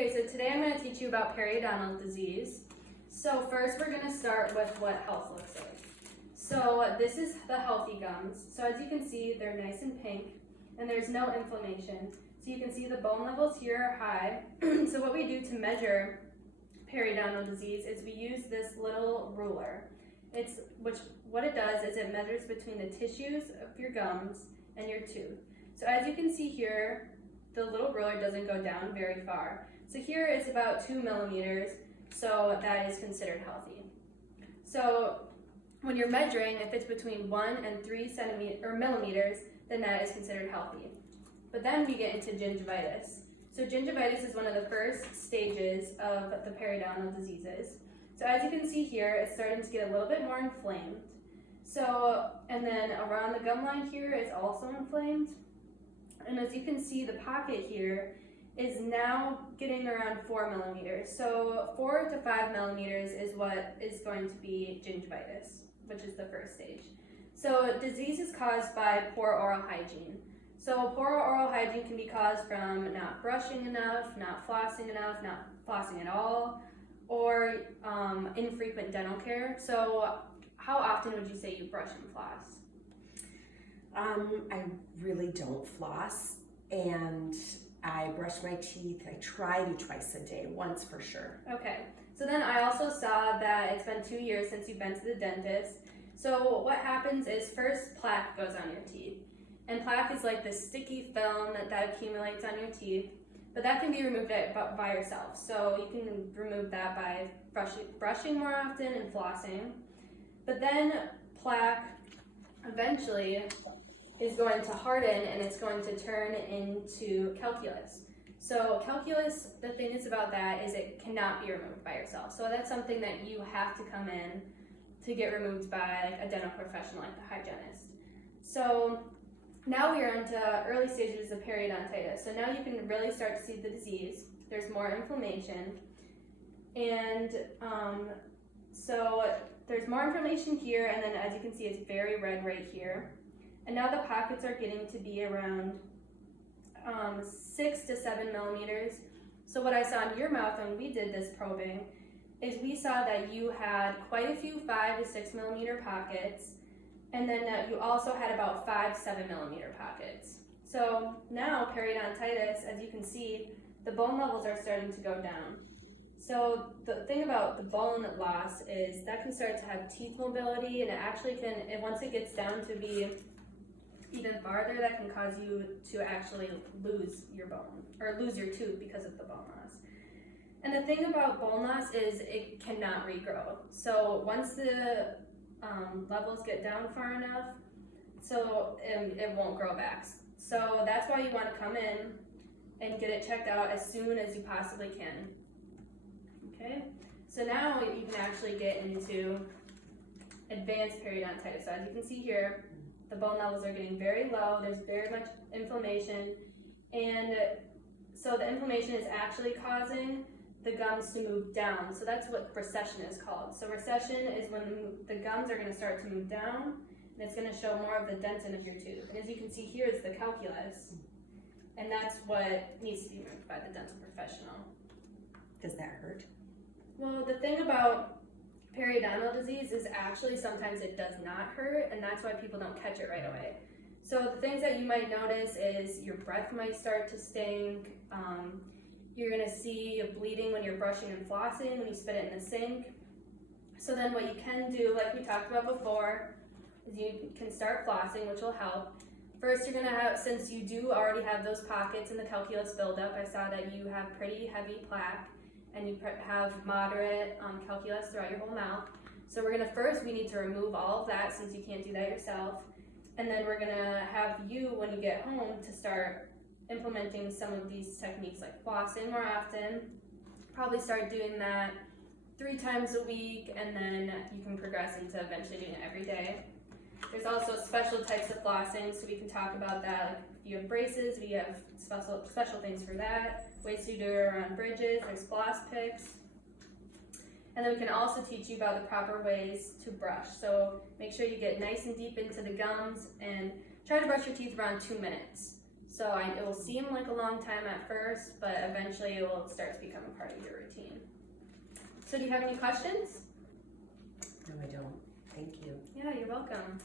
Okay, so today I'm going to teach you about periodontal disease. So first we're going to start with what health looks like. So this is the healthy gums. So as you can see, they're nice and pink and there's no inflammation. So you can see the bone levels here are high. So what we do to measure periodontal disease is we use this little ruler. What it does is it measures between the tissues of your gums and your tooth. So as you can see here, the little ruler doesn't go down very far. So here it's about 2 millimeters, so that is considered healthy. So when you're measuring, if it's between 1 and 3 millimeters, then that is considered healthy. But then we get into gingivitis. So gingivitis is one of the first stages of the periodontal diseases. So as you can see here, it's starting to get a little bit more inflamed. So, and then around the gum line here is also inflamed. And as you can see, the pocket here is now getting around 4 millimeters. So 4 to 5 millimeters is what is going to be gingivitis, which is the first stage. So disease is caused by poor oral hygiene. So poor oral hygiene can be caused from not brushing enough, not flossing enough, not flossing at all, or infrequent dental care. So how often would you say you brush and floss? I really don't floss, and I brush my teeth. I try to twice a day, once for sure. Okay, so then I also saw that it's been 2 years since you've been to the dentist. So what happens is first plaque goes on your teeth. And plaque is like this sticky film that accumulates on your teeth, but that can be removed by yourself. So you can remove that by brushing more often and flossing. But then plaque eventually is going to harden and it's going to turn into calculus. So calculus, the thing is about that is it cannot be removed by yourself. So that's something that you have to come in to get removed by like a dental professional like the hygienist. So now we are into early stages of periodontitis. So now you can really start to see the disease. There's more inflammation. And so there's more inflammation here, and then as you can see, it's very red right here. And now the pockets are getting to be around 6 to 7 millimeters. So what I saw in your mouth when we did this probing is we saw that you had quite a few 5 to 6 millimeter pockets, and then you also had about 7 millimeter pockets. So now periodontitis, as you can see, the bone levels are starting to go down. So the thing about the bone loss is that can start to have teeth mobility, and it actually can, and once it gets down to be even farther, that can cause you to actually lose your bone, or lose your tooth because of the bone loss. And the thing about bone loss is it cannot regrow. So once the levels get down far enough, so it won't grow back. So that's why you want to come in and get it checked out as soon as you possibly can. Okay, so now you can actually get into advanced periodontitis. So as you can see here, the bone levels are getting very low. There's very much inflammation, and so the inflammation is actually causing the gums to move down. So that's what recession is called. So recession is when the gums are going to start to move down, and it's going to show more of the dentin of your tooth. And as you can see here is the calculus, and that's what needs to be removed by the dental professional. Does that hurt? Well, the thing about periodontal disease is actually sometimes it does not hurt, and that's why people don't catch it right away. So the things that you might notice is your breath might start to stink. You're going to see bleeding when you're brushing and flossing, when you spit it in the sink. So then what you can do, like we talked about before, is you can start flossing, which will help. First, you're going to have, since you do already have those pockets in the calculus buildup, I saw that you have pretty heavy plaque, and you have moderate calculus throughout your whole mouth. So we're going to first, we need to remove all of that since you can't do that yourself. And then we're going to have you, when you get home, to start implementing some of these techniques like flossing more often. Probably start doing that 3 times a week, and then you can progress into eventually doing it every day. There's also special types of flossing, so we can talk about that. Like if you have braces, we have special things for that. Ways to do it around bridges, there's floss picks. And then we can also teach you about the proper ways to brush. So make sure you get nice and deep into the gums and try to brush your teeth around 2 minutes. So it will seem like a long time at first, but eventually it will start to become a part of your routine. So do you have any questions? No, I don't. Thank you. Yeah, you're welcome.